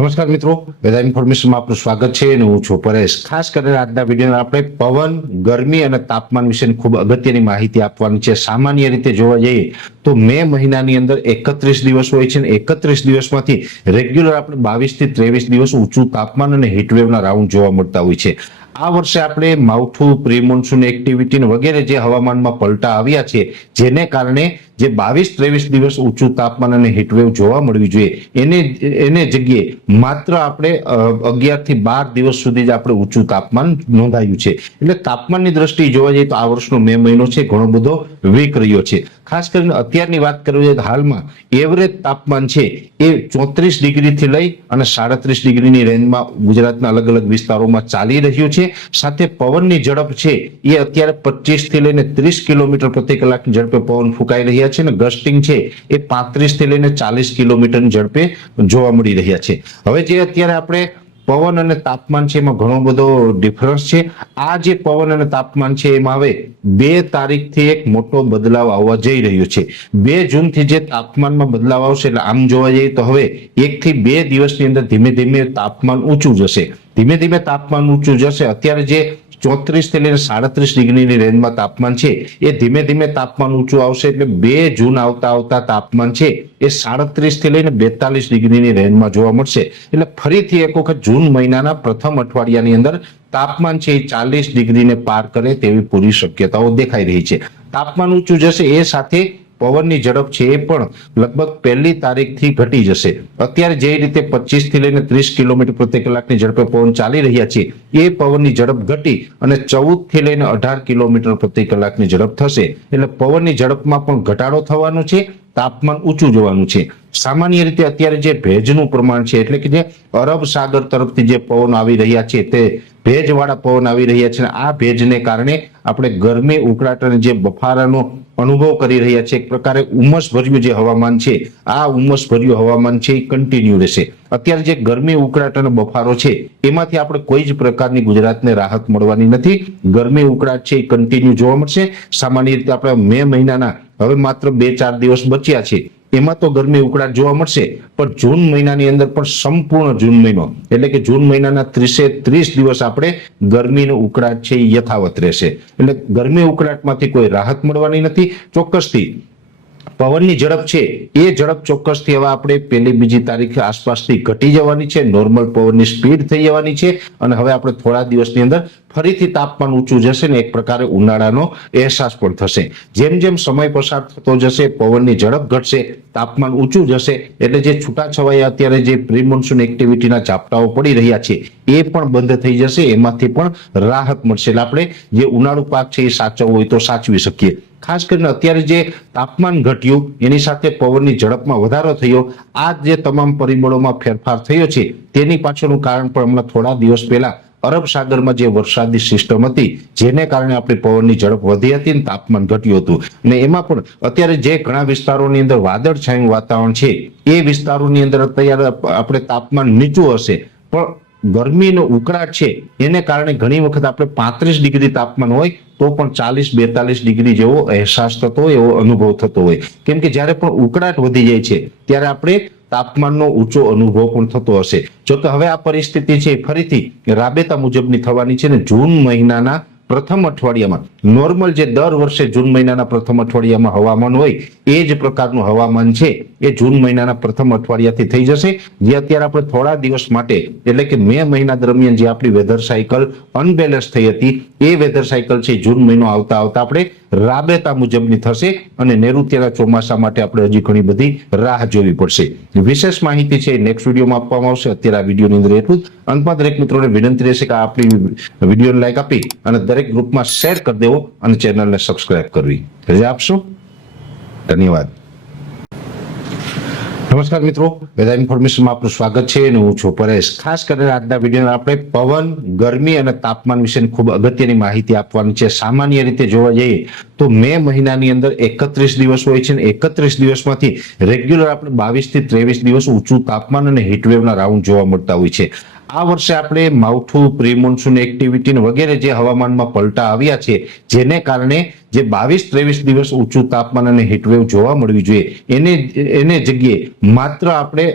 નમસ્કાર મિત્રો, વેધર ઇન્ફોર્મેશનમાં આપનું સ્વાગત છે અને હું છું પરેશ। ખાસ કરીને આજના વિડીયોમાં આપણે પવન, ગરમી અને તાપમાન વિશેની ખૂબ અગત્યની માહિતી આપવાની છે। સામાન્ય રીતે જોવા જઈએ તો મે મહિનાની અંદર 31 દિવસ હોય છે અને 31 દિવસમાંથી રેગ્યુલર આપણે 22 થી 23 દિવસ ઊંચું તાપમાન અને હીટવેવના રાઉન્ડ જોવા મળતા હોય છે। આ વર્ષે આપણે માવઠું, પ્રી મોન્સૂન એક્ટિવિટી વગેરે જે હવામાનમાં પલટા આવ્યા છે, જેને કારણે જે 22-23 દિવસ ઊંચું તાપમાન અને હીટવેવ જોવા મળવી જોઈએ એને જગ્યાએ માત્ર આપણે 11 થી 12 દિવસ સુધી જ આપણે ઊંચું તાપમાન નોંધાયું છે। એટલે તાપમાનની દ્રષ્ટિએ જોવા જઈએ તો આ વર્ષનો મે મહિનો છે ઘણો બધો વીક રહ્યો છે। ખાસ કરીને અત્યારની વાત કરવી જોઈએ તો હાલમાં એવરેજ તાપમાન છે એ 34 ડિગ્રીથી લઈ અને 37 ડિગ્રીની રેન્જમાં ગુજરાતના અલગ અલગ વિસ્તારોમાં ચાલી રહ્યું છે। સાથે પવનની ઝડપ છે એ અત્યારે 25 થી લઈને 30 કિલોમીટર પ્રતિ કલાકની ઝડપે પવન ફૂંકાઈ રહ્યા છે અને ગસ્ટિંગ છે એ 35 થી લઈને 40 કિલોમીટરની ઝડપે જોવા મળી રહ્યા છે। હવે જે અત્યારે આપણે પવન અને તાપમાન છે એમાં ઘણો બધો ડિફરન્સ છે। આ જે પવન અને તાપમાન છે એમાં હવે 2 તારીખથી એક મોટો બદલાવ આવવા જઈ રહ્યો છે। 2 જૂનથી જે તાપમાનમાં બદલાવ આવશે એટલે આમ જોવા જઈએ તો હવે 1 થી 2 દિવસની અંદર ધીમે ધીમે તાપમાન ઊંચું જશે। ધીમે ધીમે તાપમાન ઊંચું જશે। અત્યારે જે 34 થી લઈને 37 ડિગ્રીની રેન્જમાં તાપમાન છે એ ધીમે ધીમે તાપમાન ઊંચું આવશે એટલે 2 જૂન આવતા તાપમાન છે એ 37 થી લઈને 42 ડિગ્રીની રેન્જમાં જોવા મળશે। એટલે ફરીથી એક વખત જૂન મહિનાના પ્રથમ અઠવાડિયાની અંદર તાપમાન છે એ 40 ડિગ્રીને પાર કરે તેવી પૂરી શક્યતાઓ દેખાઈ રહી છે। તાપમાન ઊંચું જશે એ સાથે પવનની ઝડપ છે એ પણ લગભગ 1 તારીખથી ઘટી જશે। અત્યારે જે રીતે 25 થી લઈને 30 કિલોમીટર પ્રતિ કલાકની ઝડપે પવન ચાલી રહ્યા છે એ પવનની ઝડપ ઘટી અને 14 થી લઈને 18 કિલોમીટર પ્રતિ કલાકની ઝડપ થશે। એટલે પવનની ઝડપમાં પણ ઘટાડો થવાનો છે, તાપમાન ઊંચું જવાનું છે। સામાન્ય રીતે અત્યારે જે ભેજનું પ્રમાણ છે એટલે કે જે અરબ સાગર તરફથી જે પવન આવી રહ્યા છે તે ભેજવાળા પવન આવી રહ્યા છે। આ ભેજને કારણે આપણે ગરમી, ઉકળાટ અને જે બફારાનો અનુભવ કરી રહ્યા છે, એક પ્રકારે ઉમસભર્યું જે હવામાન છે, આ ઉમસભર્યું હવામાન છે એ કન્ટિન્યુ રહેશે। અત્યારે જે ગરમી, ઉકળાટ અને બફારો છે એમાંથી આપણે કોઈ જ પ્રકારની ગુજરાતને રાહત મળવાની નથી। ગરમી, ઉકળાટ છે એ કન્ટિન્યુ જોવા મળશે। સામાન્ય રીતે આપણે મે મહિનાના હવે માત્ર 2-4 દિવસ બચ્યા છે એમાં તો ગરમી, ઉકળાટ જોવા મળશે, પણ જૂન મહિનાની અંદર પણ સંપૂર્ણ જૂન મહિનો એટલે કે જૂન મહિનાના 30 દિવસ આપણે ગરમીનો ઉકળાટ છે એ યથાવત રહેશે। એટલે ગરમી, ઉકળાટમાંથી કોઈ રાહત મળવાની નથી। ચોક્કસથી પવનની ઝડપ છે એ ઝડપ ચોક્કસથી હવે આપણે 1-2 તારીખ આસપાસથી ઘટી જવાની છે। નોર્મલ પવનની સ્પીડ થઈ જવાની છે અને હવે આપણે થોડા દિવસની અંદર ફરીથી તાપમાન ઊંચું જશે ને એક પ્રકારે ઉનાળાનો અહેસાસ પણ થશે। જેમ જેમ સમય પસાર થતો જશે, પવનની ઝડપ ઘટશે, તાપમાન ઊંચું જશે એટલે જે છૂટાછવાયા અત્યારે જે પ્રી મોન્સૂન એક્ટિવિટીના ઝાપટાઓ પડી રહ્યા છે એ પણ બંધ થઈ જશે, એમાંથી પણ રાહત મળશે। એટલે આપણે જે ઉનાળુ પાક છે એ સાચવવો હોય તો સાચવી શકીએ। ખાસ કરીને અત્યારે જે તાપમાન ઘટ્યું એની સાથે પવનની ઝડપમાં વધારો થયો, આ જે તમામ પરિબળોમાં ફેરફાર થયો છે તેની પાછળનું કારણ પણ હમણાં થોડા દિવસ પહેલા અરબ સાગરમાં જે વરસાદી સિસ્ટમ હતી જેને કારણે આપણી પવનની ઝડપ વધી હતી અને તાપમાન ઘટ્યું હતું। અને એમાં પણ અત્યારે જે ઘણા વિસ્તારોની અંદર વાદળછાયું વાતાવરણ છે એ વિસ્તારોની અંદર અત્યારે આપણે તાપમાન નીચું હશે, પણ ગરમીનો ઉકળાટ છે એને કારણે ઘણી વખત આપણે 35 ડિગ્રી તાપમાન હોય તો પણ 40-42 ડિગ્રી જેવો અહેસાસ થતો હોય, એવો અનુભવ થતો હોય। કેમ કે જ્યારે પણ ઉકળાટ વધી જાય છે ત્યારે આપણે તાપમાનનો ઊંચો અનુભવ પણ થતો હશે। જો કે હવે આ પરિસ્થિતિ છે ફરીથી રાબેતા મુજબની થવાની છે ને જૂન મહિનાના પ્રથમ અઠવાડિયામાં નોર્મલ જે દર વર્ષે જૂન મહિનાના પ્રથમ અઠવાડિયામાં હવામાન હોય એ જ પ્રકારનું હવામાન છે એ જૂન મહિનાના પ્રથમ અઠવાડિયાથી થઈ જશે। જે અત્યારે આપણે થોડા દિવસ માટે એટલે કે મે મહિના દરમિયાન જે આપણી વેધર સાયકલ અનબેલેન્સ થઈ હતી એ વેધર સાયકલ છે જૂન મહિનો આવતા આપણે રાબેતા મુજબની થશે અને નૈઋત્યના ચોમાસા માટે આપણે હજી ઘણી બધી રાહ જોવી પડશે। વિશેષ માહિતી છે નેક્સ્ટ વિડીયોમાં આપવામાં આવશે। અત્યારે આ વિડીયોની અંદર એટલું જ। અંતમાં દરેક મિત્રોને વિનંતી રહેશે કે આપણી વિડીયોને લાઈક આપી અને દરેક ગ્રુપમાં શેર કરી દેવો અને ચેનલને સબસ્ક્રાઇબ કરવી। રજા આપશો। ધન્યવાદ। નમસ્કાર મિત્રો, વેધર ઇન્ફોર્મેશનમાં આપનું સ્વાગત છે અને હું છું પરેશ। ખાસ કરીને આજના વિડીયોમાં આપણે પવન, ગરમી અને તાપમાન વિશેની ખૂબ અગત્યની માહિતી આપવાની છે। સામાન્ય રીતે જોવા જઈએ તો મે મહિનાની અંદર 31 દિવસ હોય છે અને 31 દિવસમાંથી રેગ્યુલર આપણે 22 થી 23 દિવસ ઊંચું તાપમાન અને હીટવેવના રાઉન્ડ જોવા મળતા હોય છે। આ વર્ષે આપણે માવઠું, પ્રી મોન્સૂન એક્ટિવિટી વગેરે જે હવામાનમાં પલટા આવ્યા છે, જેને કારણે જે 22-23 દિવસ ઊંચું તાપમાન અને હીટવેવ જોવા મળવી જોઈએ એને જગ્યાએ માત્ર આપણે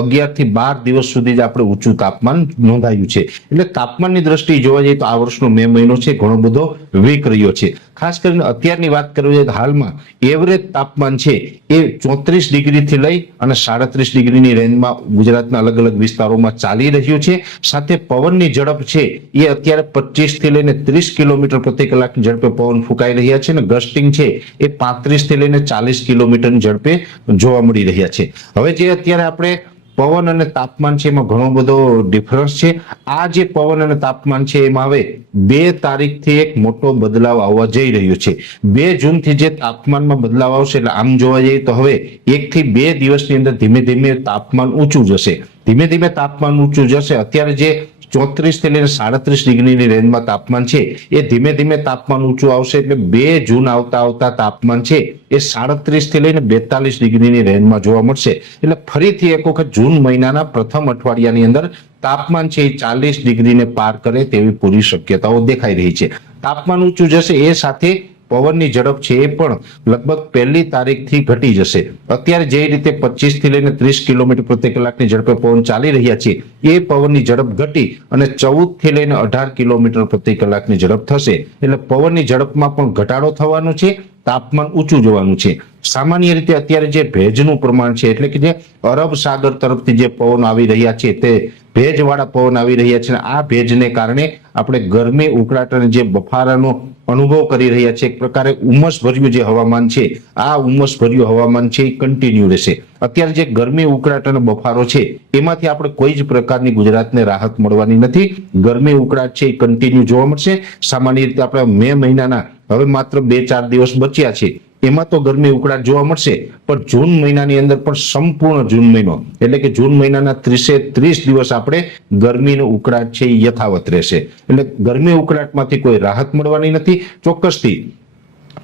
11 થી 12 દિવસ સુધી જ આપણે ઊંચું તાપમાન નોંધાયું છે. એટલે તાપમાનની દ્રષ્ટિએ જોવા જઈએ તો આ વર્ષનો મે મહિનો છે ઘણો બધો વીક રહ્યો છે. ખાસ કરીને અત્યારની વાત કરવી જોઈએ તો હાલમાં એવરેજ તાપમાન છે એ 34 ડિગ્રીથી લઈ અને 37 ડિગ્રીની રેન્જમાં ગુજરાતના અલગ અલગ વિસ્તારોમાં ચાલી રહ્યું છે. સાથે પવનની ઝડપ છે એ અત્યારે 25 થી લઈને 30 કિલોમીટર પ્રતિ કલાકની ઝડપે પવન ફૂંકાઈ રહ્યા છે અને ગસ્ટિંગ છે એ 35 થી લઈને 40 કિલોમીટરની ઝડપે જોવા મળી રહ્યા છે. હવે જે અત્યારે આપણે પવન અને તાપમાન છે એમાં ઘણો બધો ડિફરન્સ છે. આ જે પવન અને તાપમાન છે એમાં હવે 2 તારીખથી એક મોટો બદલાવ આવવા જઈ રહ્યો છે. 2 જૂનથી જે તાપમાનમાં બદલાવ આવશે એટલે આમ જોવા જઈએ તો હવે 1 થી 2 દિવસની અંદર ધીમે ધીમે તાપમાન ઊંચું જશે. ધીમે ધીમે તાપમાન ઊંચું જશે. અત્યારે જે 34 થી લઈને 37 ડિગ્રીની રેન્જમાં તાપમાન છે એ ધીમે ધીમે તાપમાન ઊંચું આવશે. એટલે 2 જૂન આવતા તાપમાન છે એ 37 થી લઈને 42 ડિગ્રીની રેન્જમાં જોવા મળશે. એટલે ફરીથી એક વખત જૂન મહિનાના પ્રથમ અઠવાડિયાની અંદર તાપમાન છે એ 40 ડિગ્રીને પાર કરે તેવી પૂરી શક્યતાઓ દેખાઈ રહી છે. તાપમાન ઊંચું જશે એ સાથે પવનની ઝડપ છે એ પણ લગભગ 1 તારીખથી ઘટી જશે. અત્યારે જે રીતે 25 થી લઈને 30 કિલોમીટર પ્રતિ કલાકની ઝડપે પવન ચાલી રહ્યા છે એ પવનની ઝડપ ઘટી અને 14 થી લઈને 18 કિલોમીટર પ્રતિ કલાકની ઝડપ થશે. એટલે પવનની ઝડપમાં પણ ઘટાડો થવાનો છે, તાપમાન ઊંચું જવાનું છે. સામાન્ય રીતે અત્યારે જે ભેજનું પ્રમાણ છે એટલે કે જે અરબ સાગર તરફથી જે પવન આવી રહ્યા છે તે ભેજવાળા પવન આવી રહ્યા છે. આ ભેજને કારણે આપણે ગરમી, ઉકળાટ અને જે બફારાનો અનુભવ કરી રહ્યા છે, એક પ્રકારે ઉમસ ભર્યું જે હવામાન છે, આ ઉમસ ભર્યું હવામાન છે એ કન્ટિન્યુ રહેશે. અત્યારે જે ગરમી, ઉકળાટ અને બફારો છે એમાંથી આપણે કોઈ જ પ્રકારની ગુજરાતને રાહત મળવાની નથી. ગરમી, ઉકળાટ છે એ કન્ટિન્યુ જોવા મળશે. સામાન્ય રીતે આપણે મે મહિનાના હવે માત્ર 2-4 દિવસ બચ્યા છે એમાં તો ગરમી, ઉકળાટ જોવા મળશે. પણ જૂન મહિનાની અંદર પણ સંપૂર્ણ જૂન મહિનો એટલે કે જૂન મહિનાના 30 દિવસ આપણે ગરમી અને ઉકળાટ છે એ યથાવત રહેશે. એટલે ગરમી, ઉકળાટમાંથી કોઈ રાહત મળવાની નથી. ચોક્કસથી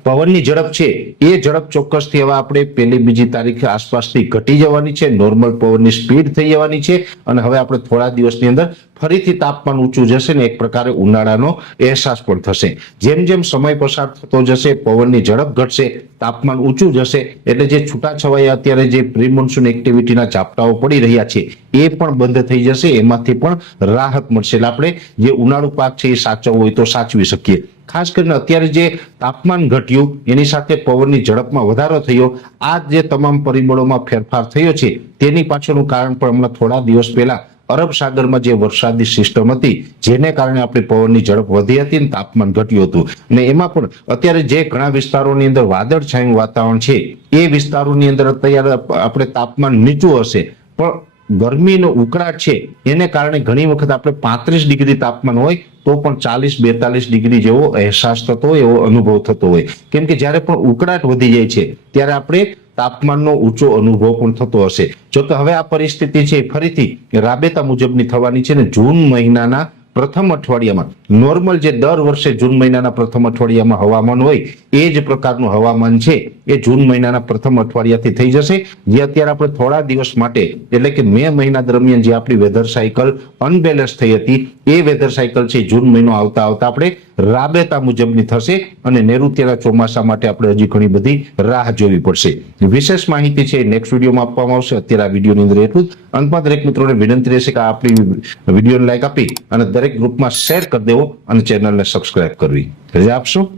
પવનની ઝડપ છે એ ઝડપ ચોક્કસથી હવે આપણે 1-2 તારીખે આસપાસથી ઘટી જવાની છે. નોર્મલ પવનની સ્પીડ થઈ જવાની છે અને હવે આપણે થોડા દિવસની અંદર ફરીથી તાપમાન ઊંચું જશે ને એક પ્રકારે ઉનાળાનો અહેસાસ પણ થશે. જેમ જેમ સમય પસાર થતો જશે, પવનની ઝડપ ઘટશે, તાપમાન ઊંચું જશે એટલે જે છૂટાછવાયા અત્યારે જે પ્રી મોન્સૂન એક્ટિવિટીના ઝાપટાઓ પડી રહ્યા છે એ પણ બંધ થઈ જશે. એમાંથી પણ રાહત મળશે. એટલે આપણે જે ઉનાળુ પાક છે એ સાચવવો હોય તો સાચવી શકીએ. ખાસ કરીને અત્યારે જે તાપમાન ઘટ્યું એની સાથે પવનની ઝડપમાં વધારો થયો, આ જે તમામ પરિબળોમાં ફેરફાર થયો છે તેની પાછળનું કારણ પણ હમણાં થોડા દિવસ પહેલા અરબ સાગરમાં જે વરસાદી સિસ્ટમ હતી જેને કારણે આપણી પવનની ઝડપ વધી હતી અને તાપમાન ઘટ્યું હતું. અને એમાં પણ અત્યારે જે ઘણા વિસ્તારોની અંદર વાદળછાયું વાતાવરણ છે એ વિસ્તારોની અંદર અત્યારે આપણે તાપમાન નીચું હશે પણ ગરમીનો ઉકળાટ છે એને કારણે ઘણી વખત આપણે 35 ડિગ્રી તાપમાન હોય તો પણ 40-42 ડિગ્રી જેવો અહેસાસ થતો હોય, એવો અનુભવ થતો હોય. કેમ કે જ્યારે પણ ઉકળાટ વધી જાય છે ત્યારે આપણે તાપમાનનો ઊંચો અનુભવ પણ થતો હશે. જો કે હવે આ પરિસ્થિતિ છે ફરીથી રાબેતા મુજબની થવાની છે ને જૂન મહિનાના પ્રથમ અઠવાડિયામાં નોર્મલ જે દર વર્ષે જૂન મહિનાના પ્રથમ અઠવાડિયામાં હવામાન હોય એ જ પ્રકારનું હવામાન છે એ જૂન મહિનાના પ્રથમ અઠવાડિયાથી થઈ જશે. જે અત્યારે આપણે થોડા દિવસ માટે એટલે કે મે મહિના દરમિયાન જે આપણી વેધર સાયકલ અનબેલેન્સ થઈ હતી એ વેધર સાયકલ છે જૂન મહિનો આવતા આપણે રાબેતા મુજબની થશે અને નૈઋત્યના ચોમાસા માટે આપણે હજી ઘણી બધી રાહ જોવી પડશે. વિશેષ માહિતી છે નેક્સ્ટ વિડીયોમાં આપવામાં આવશે. અત્યારે આ વિડીયોની અંદર એટલું જ. અંતમાં દરેક મિત્રોને વિનંતી રહેશે કે આપણી વિડીયોને લાઈક આપી અને દરેક ગ્રુપમાં શેર કરી દેવો અને ચેનલને સબસ્ક્રાઇબ કરવી. રજા આપશો.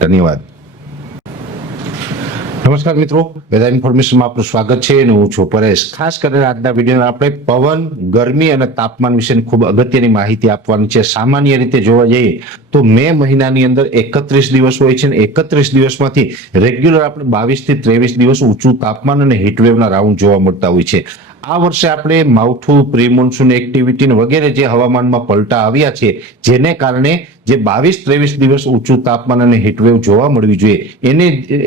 ધન્યવાદ. નમસ્કાર મિત્રો, વેધર ઇન્ફોર્મેશનમાં આપનું સ્વાગત છે અને હું છું પરેશ. ખાસ કરીને આજના વિડીયોમાં આપણે પવન, ગરમી અને તાપમાન વિશેની ખૂબ અગત્યની માહિતી આપવાની છે. સામાન્ય રીતે જોવા જઈએ તો મે મહિનાની અંદર 31 દિવસ હોય છે અને 31 દિવસમાંથી રેગ્યુલર આપણે 22 થી 23 દિવસ ઊંચું તાપમાન અને હીટવેવના રાઉન્ડ જોવા મળતા હોય છે. આ વર્ષે આપણે માવઠું, પ્રી મોન્સૂન એક્ટિવિટી વગેરે જે હવામાનમાં પલટા આવ્યા છે જેને કારણે જે 22-23 દિવસ ઊંચું તાપમાન અને હીટવેવ જોવા મળવી જોઈએ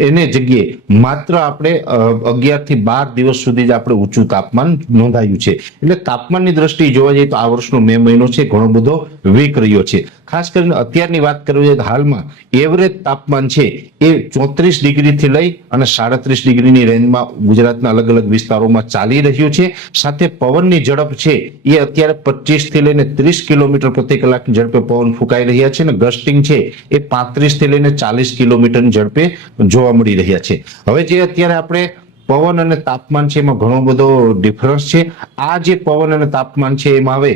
એને જગ્યાએ માત્ર આપણે 11 થી 12 દિવસ સુધી જ આપણે ઊંચું તાપમાન નોંધાયું છે. એટલે તાપમાનની દ્રષ્ટિએ જોવા જઈએ તો આ વર્ષનો મે મહિનો છે ઘણો બધો વીક રહ્યો છે. ખાસ કરીને અત્યારની વાત કરવી તો હાલમાં એવરેજ તાપમાન છે એ 34 ડિગ્રીથી લઈ અને 37 ડિગ્રીની રેન્જમાં ગુજરાતના અલગ અલગ વિસ્તારોમાં ચાલી રહ્યું છે. સાથે પવનની ઝડપ છે એ અત્યારે 25 થી લઈને 30 કિલોમીટર પ્રતિ કલાકની ઝડપે પવન ફૂંકાઈ રહ્યા છે અને ગસ્ટિંગ છે એ 35 થી લઈને 40 કિલોમીટરની ઝડપે જોવા મળી રહ્યા છે. હવે જે અત્યારે આપણે પવન અને તાપમાન છે એમાં ઘણો બધો ડિફરન્સ છે. આ જે પવન અને તાપમાન છે એમાં હવે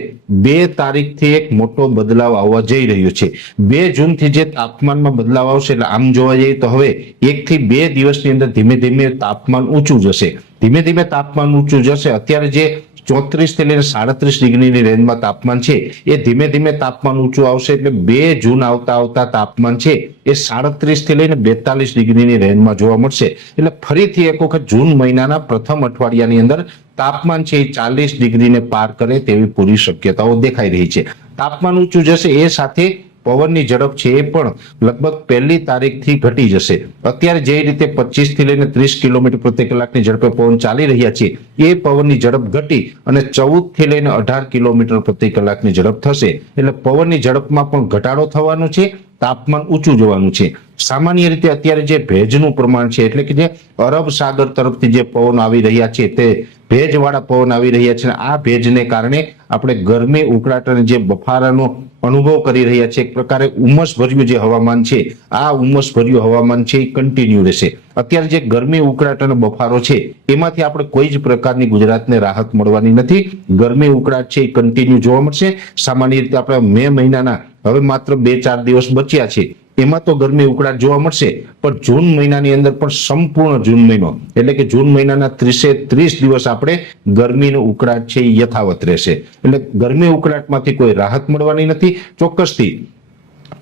2 તારીખથી એક મોટો બદલાવ આવવા જઈ રહ્યો છે. 2 જૂનથી જે તાપમાનમાં બદલાવ આવશે એટલે આમ જોવા જઈએ તો હવે 1 થી 2 દિવસની અંદર ધીમે ધીમે તાપમાન ઊંચું જશે. ધીમે ધીમે તાપમાન ઊંચું જશે. અત્યારે જે 34 થી લઈને 37 ડિગ્રીની રેન્જમાં તાપમાન છે એ ધીમે ધીમે તાપમાન ઊંચું આવશે એટલે 2 જૂન આવતા તાપમાન છે એ 37 થી લઈને 42 ડિગ્રીની રેન્જમાં જોવા મળશે. એટલે ફરીથી એક વખત જૂન મહિનાના પ્રથમ અઠવાડિયાની અંદર તાપમાન છે એ 40 ડિગ્રીને પાર કરે તેવી પૂરી શક્યતાઓ દેખાઈ રહી છે. તાપમાન ઊંચું જશે એ સાથે પવનની ઝડપ છે એ પણ લગભગ 1 તારીખથી ઘટી જશે. અત્યારે જે રીતે 25 થી લઈને 30 કિલોમીટર પ્રતિ કલાકની ઝડપે પવન ચાલી રહ્યા છે એ પવનની ઝડપ ઘટી અને 14 થી લઈને 18 કિલોમીટર પ્રતિ કલાકની ઝડપ થશે. એટલે પવનની ઝડપમાં પણ ઘટાડો થવાનો છે, તાપમાન ઊંચું જવાનું છે. સામાન્ય રીતે અત્યારે જે ભેજનું પ્રમાણ છે એટલે કે જે અરબ સાગર તરફથી જે પવન આવી રહ્યા છે તે ભેજવાળા પવન આવી રહ્યા છે. આ ભેજને કારણે આપણે ગરમી, ઉકળાટ અને જે બફારાનો અનુભવ કરી રહ્યા છે, એક પ્રકારે ઉમસભર્યું જે હવામાન છે, આ ઉમસભર્યું હવામાન છે એ કન્ટિન્યુ રહેશે. અત્યારે જે ગરમી, ઉકળાટ અને બફારો છે એમાંથી આપણે કોઈ જ પ્રકારની ગુજરાતને રાહત મળવાની નથી. ગરમી, ઉકળાટ છે એ કન્ટિન્યુ જોવા મળશે. સામાન્ય રીતે આપણે મે મહિનાના હવે માત્ર 2-4 દિવસ બચ્યા છે એમાં તો ગરમી, ઉકળાટ જોવા મળશે, પણ જૂન મહિનાની અંદર પણ સંપૂર્ણ જૂન મહિનો એટલે કે જૂન મહિનાના 30 દિવસ આપણે ગરમીનો ઉકળાટ છે એ યથાવત રહેશે. એટલે ગરમી, ઉકળાટમાંથી કોઈ રાહત મળવાની નથી. ચોક્કસથી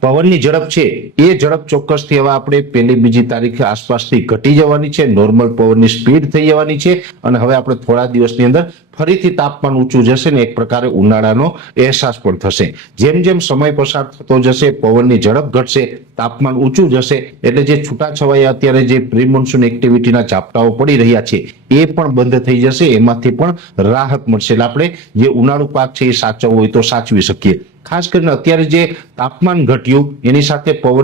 પવનની ઝડપ છે એ ઝડપ ચોક્કસથી હવે આપણે 1-2 તારીખ આસપાસથી ઘટી જવાની છે. નોર્મલ પવનની સ્પીડ થઈ જવાની છે અને હવે આપણે થોડા દિવસની અંદર ફરીથી તાપમાન ઊંચું જશે ને એક પ્રકારે ઉનાળાનો અહેસાસ પણ થશે. જેમ જેમ સમય પસાર થતો જશે પવનની ઝડપ ઘટશે, તાપમાન ઊંચું જશે એટલે જે છૂટાછવાયા અત્યારે જે પ્રી મોન્સૂન એક્ટિવિટીના ઝાપટાઓ પડી રહ્યા છે એ પણ બંધ થઈ જશે. એમાંથી પણ રાહત મળશે. એટલે આપણે જે ઉનાળુ પાક છે એ સાચવવો હોય તો સાચવી શકીએ. ખાસ કરીને અત્યારે જે તાપમાન ઘટ્યું એની સાથે પવન